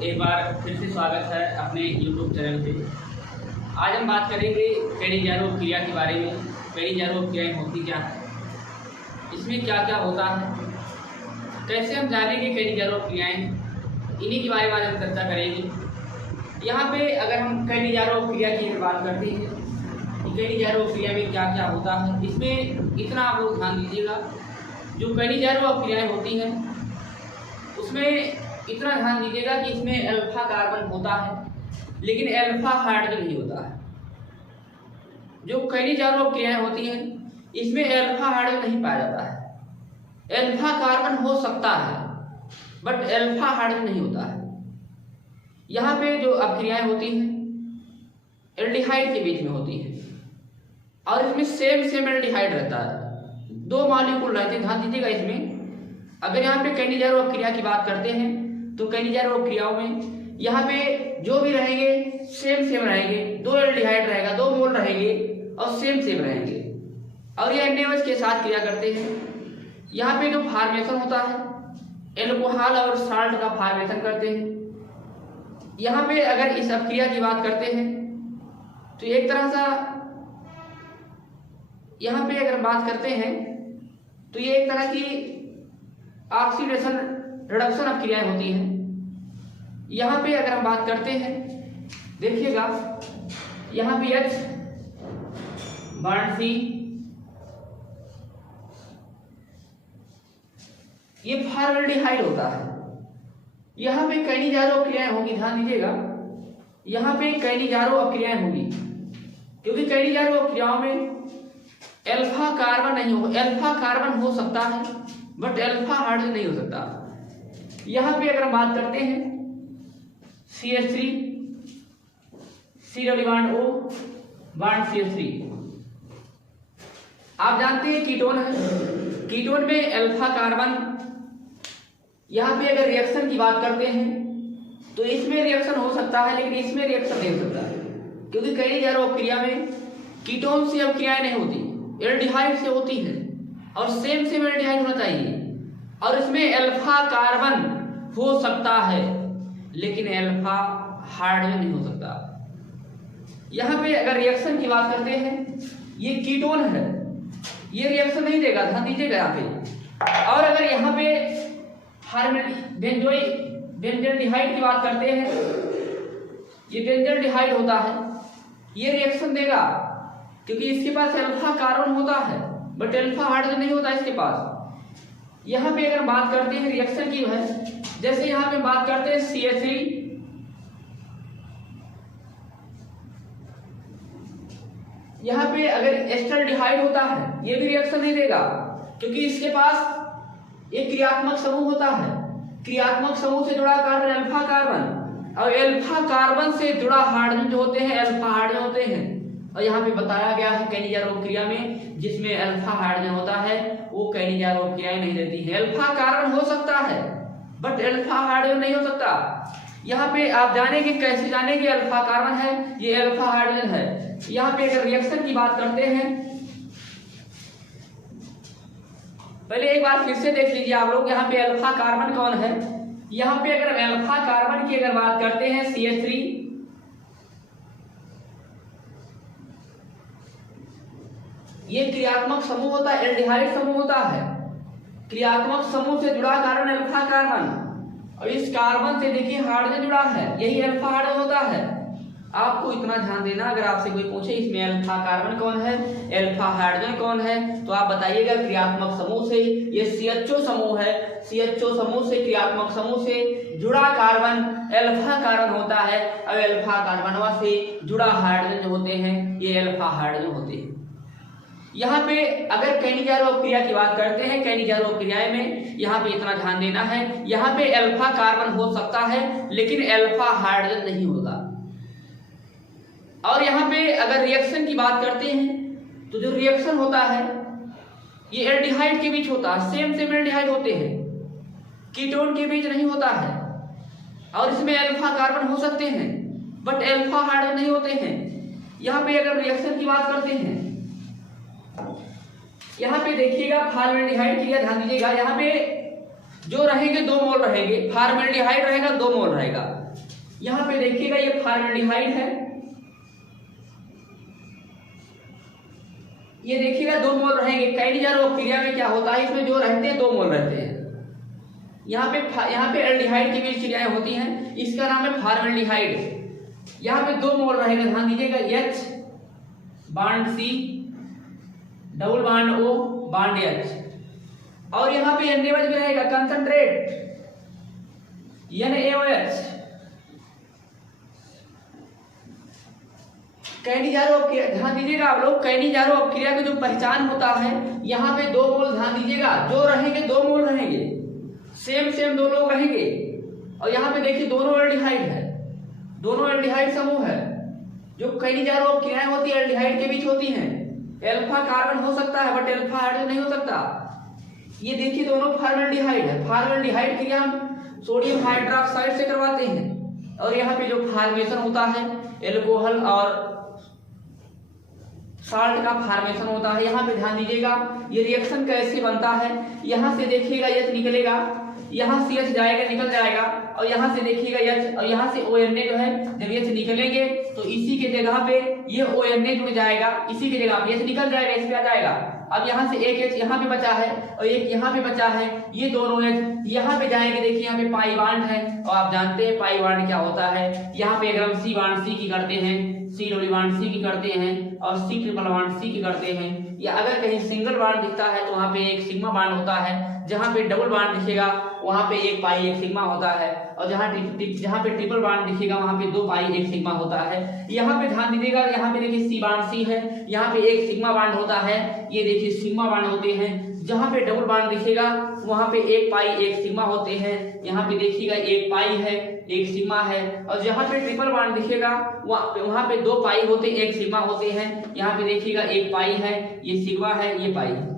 एक बार फिर से स्वागत है अपने YouTube चैनल पे। आज हम बात करेंगे कैनिजारो क्रिया के बारे में। कैनिजारो क्रियाएँ होती क्या है, इसमें क्या क्या होता है, कैसे हम जानेंगे कैनिजारो क्रियाएँ, इन्हीं के बारे में आज हम चर्चा करेंगे। यहाँ पे अगर हम कैनिजारो क्रिया की बात करते हैं कि कैनिजारो क्रिया में क्या क्या होता है, इसमें इतना आप लोग ध्यान दीजिएगा। जो कैनिजारो क्रियाएँ होती हैं उसमें इतना ध्यान दीजिएगा कि इसमें अल्फा कार्बन होता है लेकिन अल्फा हाइड्रोजन नहीं होता है। जो कैनिजारो क्रियाएँ होती हैं इसमें अल्फा हाइड्रोजन नहीं पाया जाता है। अल्फा कार्बन हो सकता है बट अल्फा हाइड्रोजन नहीं होता है। यहाँ पे जो अभिक्रियाएँ होती हैं एल्डिहाइड के बीच में होती हैं और इसमें सेम एल्डिहाइड रहता है, दो मॉलिक्यूल रहते हैं। ध्यान दीजिएगा इसमें अगर यहाँ पे कैनिजारो क्रिया की बात करते हैं तो कैनिजारो क्रियाओं में यहाँ पे जो भी रहेंगे सेम रहेंगे, दो एल्डिहाइड रहेगा, दो मोल रहेंगे और सेम रहेंगे और ये NaOH के साथ क्रिया करते हैं। यहाँ पे जो फॉर्मेशन होता है एल्कोहल और साल्ट का फॉर्मेशन करते हैं। यहाँ पे अगर इस अपक्रिया की बात करते हैं तो एक तरह सा यहाँ पे अगर बात करते हैं तो ये एक तरह की ऑक्सीडेशन रिडक्शन अपक्रियाएं होती हैं। यहाँ पे अगर हम बात करते हैं देखिएगा यहाँ पे H बॉन्ड C, ये फॉर्मल्डिहाइड होता है। यहाँ पे कैनिजारो क्रियाएं होगी, ध्यान दीजिएगा यहाँ पे कैनिजारो अपक्रियाएं होगी क्योंकि कैनिजारो अपक्रियाओं में अल्फा कार्बन नहीं हो, अल्फा कार्बन हो सकता है बट अल्फा हाइड्रोजन नहीं हो सकता। यहाँ पे अगर हम बात करते हैं CH3 C double bond O bond CH3, आप जानते हैं कीटोन है, कीटोन में अल्फा कार्बन। यहाँ पे अगर रिएक्शन की बात करते हैं तो इसमें रिएक्शन हो सकता है लेकिन इसमें रिएक्शन नहीं हो सकता है क्योंकि कैनिजारो क्रिया में कीटोन से अपक्रियाएं नहीं होती, एल्डिहाइड से होती है और सेम एल्डिहाइड होना चाहिए और इसमें अल्फा कार्बन हो सकता है लेकिन अल्फा हाइड्रोजन नहीं हो सकता। यहाँ पे अगर रिएक्शन की बात करते हैं ये कीटोन है, ये रिएक्शन नहीं देगा, ध्यान दीजिएगा यहाँ पे। और अगर यहाँ पे बेंजोल्डिहाइड की बात करते हैं, ये बेंजोल्डिहाइड होता है, ये रिएक्शन देगा क्योंकि इसके पास अल्फा कार्बन होता है बट अल्फा हाइड्रोजन नहीं होता इसके पास। यहाँ पे अगर बात करते हैं रिएक्शन की है, जैसे यहाँ पे बात करते हैं CH3 यहाँ पे अगर एस्टल्डिहाइड होता है ये भी रिएक्शन नहीं देगा क्योंकि इसके पास एक क्रियात्मक समूह होता है, क्रियात्मक समूह से जुड़ा कार्बन अल्फा कार्बन और अल्फा कार्बन से जुड़ा हाइड्रोजन जो होते हैं अल्फा हाइड्रोजन होते हैं। और यहाँ पे बताया गया है कैनिजारो क्रिया में जिसमें अल्फा हाइड्रोजन होता है वो कैनिजारो क्रियाएं नहीं देती है। अल्फा कार्बन हो सकता है बट अल्फा हाइड्रोजन नहीं हो सकता। यहाँ पे आप जानेंगे, कैसे जानेंगे अल्फा कार्बन है ये अल्फा हाइड्रोजन है। यहाँ पे अगर रिएक्शन की बात करते हैं पहले एक बार फिर से देख लीजिए आप लोग, यहाँ पे अल्फा कार्बन कौन है। यहाँ पे अगर अल्फा कार्बन की अगर बात करते हैं CH3, ये क्रियात्मक समूह होता है, एल्डिहाइड समूह होता है, क्रियात्मक समूह से जुड़ा कार्बन अल्फा कार्बन और इस कार्बन से देखिए हाइड्रोजन जुड़ा है, यही अल्फा हाइड्रोजन होता है। आपको इतना ध्यान देना, अगर आपसे कोई पूछे इसमें अल्फा कार्बन कौन है, अल्फा हाइड्रोजन कौन है, तो आप बताइएगा क्रियात्मक समूह से ये CHO समूह है, CHO समूह से क्रियात्मक समूह से जुड़ा कार्बन अल्फा कार्बन होता है और अल्फा कार्बनवा से जुड़ा हाइड्रोजन जो होते हैं ये अल्फा हाइड्रोजन होते हैं। यहाँ पे अगर कैनिजारो क्रिया की बात करते हैं, कैनिजारो क्रियाएं में यहाँ पे इतना ध्यान देना है, यहाँ पे अल्फा कार्बन हो सकता है लेकिन अल्फा हाइड्रोजन नहीं होगा। और यहाँ पे अगर रिएक्शन की बात करते हैं तो जो रिएक्शन होता है ये एल्डिहाइड के बीच होता है, सेम एल्डिहाइड होते हैं, कीटोन के बीच नहीं होता है और इसमें अल्फा कार्बन हो सकते हैं बट अल्फा हाइड्रोजन नहीं होते हैं। यहाँ पे अगर रिएक्शन की बात करते हैं यहाँ पे देखिएगा फॉर्मल्डिहाइड क्रिया, ध्यान दीजिएगा यहाँ पे जो रहेंगे 2 मोल रहेंगे, फॉर्मल्डिहाइड रहेगा 2 मोल रहेगा यहाँ पे देखिएगा ये फॉर्मेल्डिहाइड है, ये देखिएगा 2 मोल रहेंगे। काइनेजारो क्रिया में क्या होता है, इसमें जो रहते हैं 2 मोल रहते हैं। यहाँ पे एल्डिहाइड की बीच क्रियाएं होती हैं, इसका नाम है फॉर्मेल्डिहाइड। यहाँ पे 2 मोल रहेगा, ध्यान दीजिएगा, H bond C, double bond O, bond H। और यहाँ पे NaOH भी रहेगा, कंसंट्रेट NaOH। काइनेजारो अपक्रिया, ध्यान दीजिएगा आप लोग, काइनेजारो अपक्रिया की जो पहचान होता है, यहाँ पे 2 मोल, ध्यान दीजिएगा, जो रहेंगे 2 मोल रहेंगे, सेम 2 लोग रहेंगे। और यहाँ पे देखिए दोनों एल्डिहाइड है, दोनों एल्डिहाइड समूह है। जो काइनेजारो अपक्रियाएं होती है एल्डिहाइड के बीच होती हैं, एल्फा कार्बन हो सकता है बट एल्फा हाइड्रोजन नहीं हो सकता। ये देखिए दोनों फॉर्मेल्डिहाइड है, फॉर्मेल्डिहाइड क्रिया हम सोडियम हाइड्रोक्साइड से करवाते हैं। और यहाँ पे जो फॉर्मेशन होता है एल्कोहल और साल्ट का फॉर्मेशन होता है। यहाँ पे ध्यान दीजिएगा ये रिएक्शन कैसे बनता है, यहाँ से देखिएगा H निकलेगा, यहाँ से H जाएगा, निकल जाएगा, और यहाँ से देखिएगा H, और यहाँ से ONA जो है, जब H निकलेंगे तो इसी के जगह पे ये ONA जुड़ जाएगा, इसी के जगह पे H निकल जाएगा, इस पे आ जाएगा। अब यहाँ से एक H यहाँ पे बचा है और एक यहाँ पे बचा है, ये दोनों H यहाँ पे जाएंगे। देखिए यहाँ पे पाई बॉन्ड है, और आप जानते हैं पाई बॉन्ड क्या होता है। यहाँ पे अगर हम C बॉन्ड C की करते हैं, C डबल बॉन्ड C की करते हैं, और C ट्रिपल बॉन्ड C की करते हैं, या अगर कहीं सिंगल बॉन्ड दिखता है तो वहाँ पे एक सिग्मा बॉन्ड होता है। जहाँ पे डबल बॉन्ड दिखेगा वहाँ पे 1 पाई 1 सिग्मा होता है, और जहाँ पे ट्रिपल बॉन्ड दिखेगा वहाँ पे 2 पाई 1 सिग्मा होता है। यहाँ पे ध्यान दीजिएगा, यहाँ पे देखिए C बॉन्ड C है, यहाँ पे 1 सिग्मा बॉन्ड होता है, ये देखिए सिग्मा बॉन्ड होते हैं। जहाँ पे डबल बॉन्ड दिखेगा वहाँ पे 1 पाई 1 सिग्मा होते हैं, यहाँ पे देखिएगा 1 पाई है 1 सिग्मा है। और जहाँ पे ट्रिपल बॉन्ड दिखेगा वहाँ पे 2 पाई होते 1 सिग्मा होते हैं, यहाँ पे देखिएगा 1 पाई है, ये सिग्मा है, ये पाई है।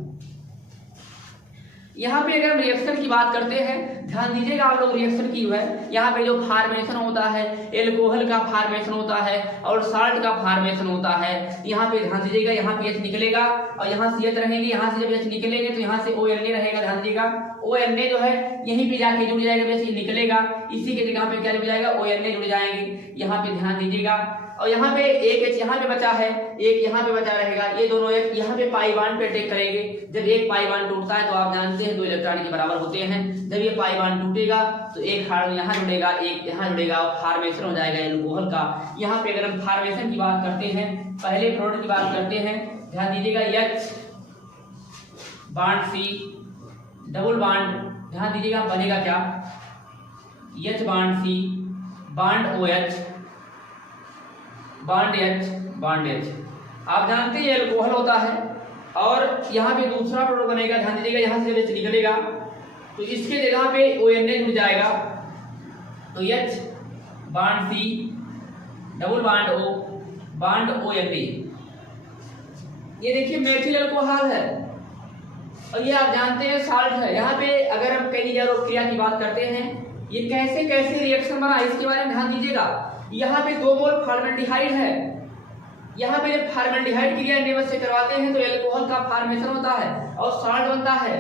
यहाँ पे अगर हम रिएक्शन की बात करते हैं, ध्यान दीजिएगा आप लोग, रिएक्शन की है, यहाँ पे जो फॉर्मेशन होता है एल्कोहल का फॉर्मेशन होता है और साल्ट का फॉर्मेशन होता है। यहाँ पे ध्यान दीजिएगा, यहाँ पे H निकलेगा और यहाँ से H रहेंगे, यहाँ से जब H निकलेंगे तो यहाँ से ONA रहेगा। ध्यान दीजिएगा ONA जो है यहीं पे जाके जुड़ जाएगा, वैसे निकलेगा, इसी के जगह पे क्या जुड़ जाएगा, ONA जुड़ जाएंगे। यहाँ पे ध्यान दीजिएगा, और यहाँ पे एक H यहाँ पे बचा है, एक यहाँ पे बचा रहेगा, ये दोनों H यहाँ पे पाई बॉन्ड पे अटैक करेंगे। जब एक पाई बॉन्ड टूटता है तो आप जानते हैं 2 इलेक्ट्रॉन के बराबर होते हैं। जब ये पाई बॉन्ड टूटेगा तो एक हार्मोन यहाँ जुड़ेगा, एक यहाँ जुड़ेगा, और फॉर्मेशन हो जाएगा एल्कोहल का। यहाँ पे अगर हम फॉर्मेशन की बात करते हैं, पहले प्रोडक्ट की बात करते हैं, ध्यान दीजिएगा H bond C double bond, ध्यान दीजिएगा बनेगा क्या, H bond C bond OH bond H bond H। आप जानते हैं एल्कोहल होता है, और यहाँ पे दूसरा प्रोडक्ट बनेगा। ध्यान दीजिएगा यहाँ से जब H निकलेगा तो इसके जगह पे ONA जुड़ जाएगा, तो H bond C double bond O bond ONA। ये देखिए मेथिल अल्कोहल है, और ये आप जानते हैं साल्ट है। यहाँ पे अगर हम काइनेजारो क्रिया की बात करते हैं, ये कैसे कैसे रिएक्शन बना इसके बारे में ध्यान दीजिएगा। यहाँ पे 2 मोल फॉर्मेल्डिहाइड है, यहाँ पे जब फॉर्मेल्डिहाइड क्रिया NaOH से करवाते हैं तो एल्कोहल का फॉर्मेशन होता है और साल्ट बनता है।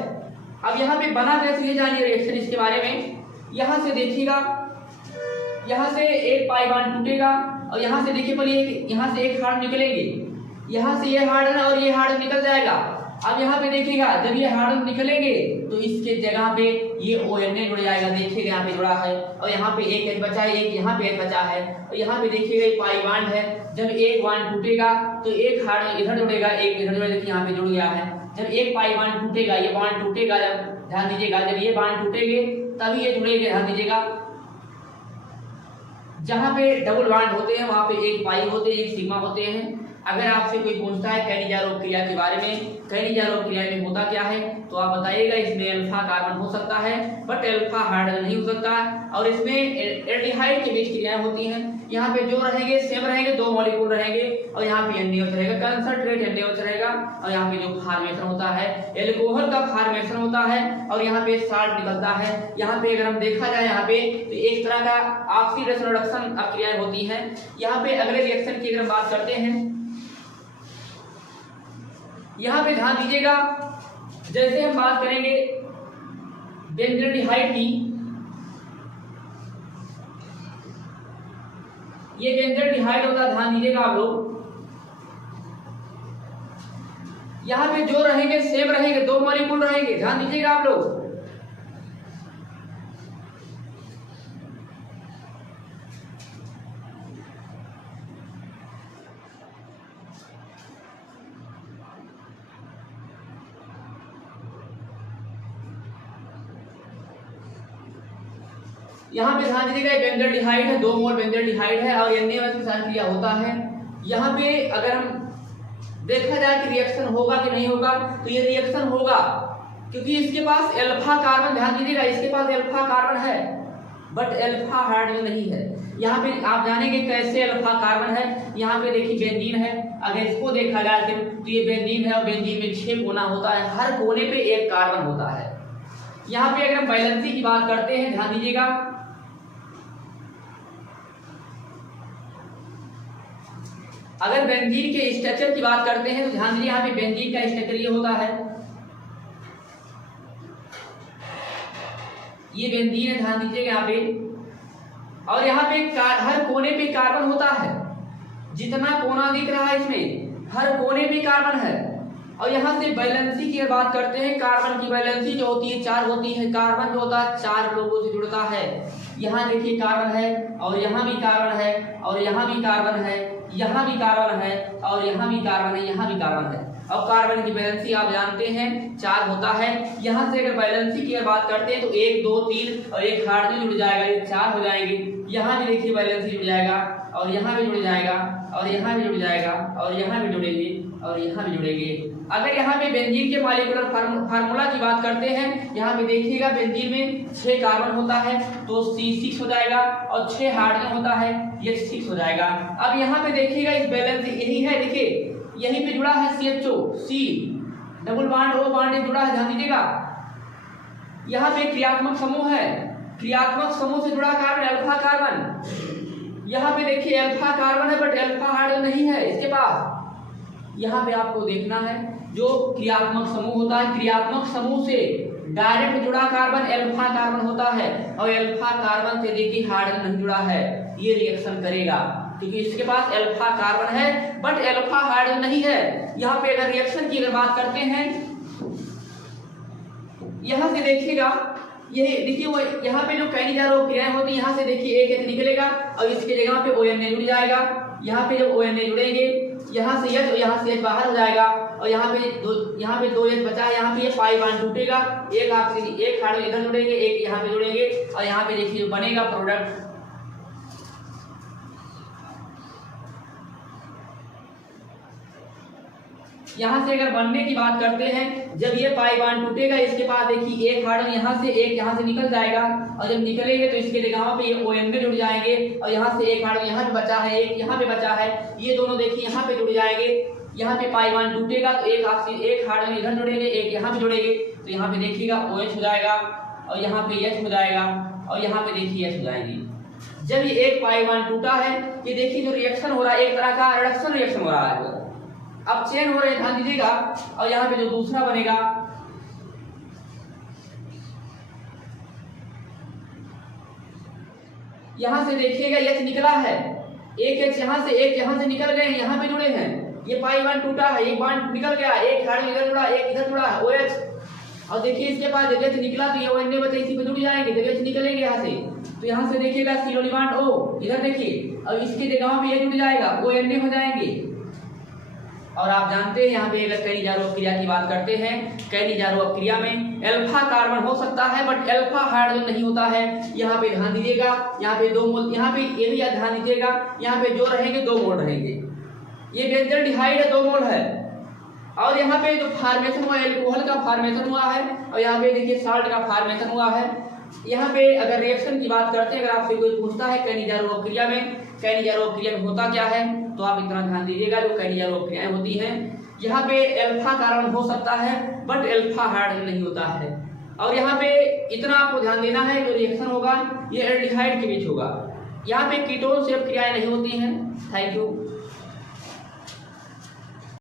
अब यहाँ पे बना कैसे ये जानिए रिएक्शन इसके बारे में। यहाँ से देखिएगा, यहाँ से 1 पाई बॉन्ड टूटेगा, और यहाँ से देखिए पहले यहाँ से 1 हार्ड निकलेंगे, यहाँ से ये हार्ड है और ये हार्ड निकल जाएगा। अब यहाँ पे देखिएगा जब ये हार्ड निकलेंगे तो इसके जगह पे ये ONA जुड़ जाएगा, देखिएगा यहाँ पे जुड़ा है, और यहाँ पे एक H बचा है, एक यहाँ पे H बचा है, और यहाँ पे देखिएगा ये पाई बॉन्ड है। जब एक बॉन्ड टूटेगा तो एक हार्ड इधर जुड़ेगा, एक इधर जुड़ेगा, देखिए यहाँ पे जुड़ गया है। जब एक पाई बॉन्ड टूटेगा, ये बॉन्ड टूटेगा, जब ध्यान दीजिएगा जब ये बॉन्ड टूटेंगे तभी ये जुड़ेंगे। ध्यान दीजिएगा जहाँ पे डबल बॉन्ड होते हैं वहाँ पे 1 पाई होते हैं, 1 सिग्मा होते हैं। अगर आपसे कोई पूछता है काइनेजारो क्रिया के बारे में, काइनेजारो क्रिया में होता क्या है, तो आप बताइएगा इसमें अल्फा कार्बन हो सकता है बट अल्फा हाइड्रोजन नहीं हो सकता, और इसमें एल्डिहाइड के बीच क्रियाएं होती हैं। यहाँ पे जो रहेंगे सेम रहेंगे, 2 मॉलिक्यूल रहेंगे, और यहाँ पे NaOH रहेगा, कंसंट्रेट NaOH रहेगा, और यहाँ पे जो फॉर्मेशन होता है एल्कोहल का फॉर्मेशन होता है, और यहाँ पे साल्ट निकलता है। यहाँ पे अगर हम देखा जाए यहाँ पे तो एक तरह का ऑक्सीडेशन रिडक्शन क्रियाएं होती हैं। यहाँ पे अगले रिएक्शन की अगर हम बात करते हैं, यहाँ पे ध्यान दीजिएगा जैसे हम बात करेंगे बेंजोल्डिहाइड की, ये बेंजोल्डिहाइड होता है, ध्यान दीजिएगा आप लोग। यहाँ पे जो रहेंगे सेम रहेंगे, 2 मॉलिक्यूल रहेंगे, ध्यान दीजिएगा आप लोग। यहाँ पे ध्यान दीजिएगा बेंजोल्डिहाइड है, 2 मोल बेंजोल्डिहाइड है और NaOH के साथ क्रिया होता है। यहाँ पे अगर हम देखा जाए कि रिएक्शन होगा कि नहीं होगा, तो ये रिएक्शन होगा क्योंकि इसके पास अल्फा कार्बन, ध्यान दीजिएगा इसके पास अल्फा कार्बन है बट अल्फा हाइड्रोजन नहीं है। यहाँ पे आप जानेंगे कैसे अल्फा कार्बन है। यहाँ पे देखिए बेंजीन है, अगर इसको देखा जाए तो ये बेंजीन है और बेंजीन में 6 कोना होता है, हर कोने पे एक कार्बन होता है। यहाँ पे अगर हम वैलेंसी की बात करते हैं, ध्यान दीजिएगा, अगर बेंजीन के स्ट्रक्चर की बात करते हैं तो ध्यान दीजिए यहाँ पे बेंजीन का स्ट्रक्चर ये होता है, ये बेंजीन है, ध्यान दीजिएगा यहाँ पे। और यहाँ पे हर कोने पे कार्बन होता है, जितना कोना दिख रहा है इसमें हर कोने पे कार्बन है। और यहाँ से वैलेंसी की बात करते हैं, कार्बन की वैलेंसी जो होती है 4 होती है। कार्बन जो होता है 4 लोगों से जुड़ता है। यहाँ देखिए कार्बन है और यहाँ भी कार्बन है और यहाँ भी कार्बन है, यहाँ भी कार्बन है और यहाँ भी कार्बन है, यहाँ भी कार्बन है। और कार्बन की वैलेंसी आप जानते हैं 4 होता है। यहाँ से अगर वैलेंसी की बात करते हैं तो 1 2 3 और एक हाइड्रोजन जुड़ जाएगा, ये 4 हो जाएंगे। यहाँ भी देखिए वैलेंसी जुड़ जाएगा और यहाँ भी जुड़ जाएगा और यहाँ भी जुड़ जाएगा और यहाँ भी जुड़ेंगे और यहाँ भी जुड़ेंगे। अगर यहाँ पे बेंजीन के मॉलिक्यूलर फार्मूला की बात करते हैं, यहाँ पे देखिएगा बेंजीन में 6 कार्बन होता है तो C6 हो जाएगा और 6 हाइड्रोजन होता है, ये 6 हो जाएगा। अब यहाँ पे देखिएगा इस बैलेंस यही है, देखिए यहीं पे जुड़ा है CHO, C double bond O bond जुड़ा है, ध्यान दीजिएगा। यहाँ पे क्रियात्मक समूह है, क्रियात्मक समूह से जुड़ा कार्बन अल्फा कार्बन। यहाँ पे देखिए अल्फा कार्बन है बट अल्फा हाइड्रोजन नहीं है इसके पास। यहाँ पे आपको देखना है जो क्रियात्मक समूह होता है, क्रियात्मक समूह से डायरेक्ट जुड़ा कार्बन अल्फा कार्बन होता है और अल्फा कार्बन से देखिए हाइड्रोजन नहीं जुड़ा है, ये रिएक्शन करेगा क्योंकि इसके पास अल्फा कार्बन है बट अल्फा हाइड्रोजन नहीं है। यहाँ पे अगर रिएक्शन की अगर बात करते हैं, यहाँ से देखिएगा ये देखिए वो यहाँ पे जो कई चारों क्रियाएं होती है, यहाँ से देखिए एक निकलेगा और इसके जगह पे ONA जुड़ जाएगा। यहाँ पे जब ONA जुड़ेंगे यहाँ से H और यहाँ से H बाहर हो जाएगा और यहाँ पे 2 H बचा है। यहाँ पे ये पाई बॉन्ड टूटेगा, एक हाइड्रोजन इधर जुड़ेंगे, एक यहाँ पे जुड़ेंगे और यहाँ पे देखिए बनेगा प्रोडक्ट। यहाँ से अगर बनने की बात करते हैं, जब ये पाई बॉन्ड टूटेगा इसके पास देखिए एक हाइड्रोजन यहाँ से एक यहाँ से निकल जाएगा और जब निकलेंगे तो इसके जगह पे ये ON में जुड़ जाएंगे और यहाँ से एक हाइड्रोजन यहाँ पे बचा है, एक यहाँ पे बचा है, ये दोनों देखिए यहाँ पे जुड़ जाएंगे। यहाँ पे पाई बॉन्ड टूटेगा तो एक हाइड्रोजन इधर जुड़ेंगे, एक यहाँ पे जुड़ेंगे तो यहाँ पे देखिएगा OH हो जाएगा और यहाँ पे H हो जाएगा और यहाँ पे देखिए H हो जाएंगी। जब ये एक पाई बॉन्ड टूटा है, ये देखिए जो रिएक्शन हो रहा है एक तरह का रिडक्शन रिएक्शन हो रहा है, अब चेन हो रहे, ध्यान दीजिएगा। और यहाँ पे जो दूसरा बनेगा, यहाँ से देखिएगा H निकला है, एक H यहाँ से निकल गए, यहाँ पे जुड़े हैं। ये पाई बॉन्ड टूटा है, एक बॉन्ड निकल गया, एक हाइड्रोजन इधर जुड़ा, एक इधर जुड़ा है OH। और देखिए इसके बाद जब H निकला तो ये ONA बचे, इसी पे जुड़ जाएंगे। जब H निकलेंगे यहाँ से तो यहाँ से देखिएगा C बॉन्ड O इधर देखिए और इसकी जगह पे ये जुड़ जाएगा, ONA हो जाएंगे। और आप जानते हैं यहाँ पे अगर कैरिजारो क्रिया की बात करते हैं, कैरिजारो क्रिया में अल्फा कार्बन हो सकता है बट अल्फा हाइड्रोजन नहीं होता है। यहाँ पे ध्यान दीजिएगा, यहाँ पे 2 मोल, यहाँ पे ये भी ध्यान दीजिएगा, यहाँ पे जो रहेंगे 2 मोल रहेंगे। ये बेंजोल्डिहाइड है 2 मोल है और यहाँ पे जो फॉर्मेशन हुआ एल्कोहल का फॉर्मेशन हुआ है और यहाँ पे देखिए साल्ट का फॉर्मेशन हुआ है। यहाँ पे अगर रिएक्शन की बात करते हैं, अगर आपसे कोई पूछता है कैरिजारो क्रिया में होता क्या है, तो आप इतना ध्यान दीजिएगा जो कैरिजारो क्रियाएं होती हैं, यहाँ पे अल्फा कार्बन हो सकता है बट अल्फा हाइड्रोजन नहीं होता है। और यहाँ पे इतना आपको ध्यान देना है जो रिएक्शन होगा ये एल्डिहाइड के बीच होगा, यहाँ पे कीटोन से क्रियाएं नहीं होती हैं। Thank you.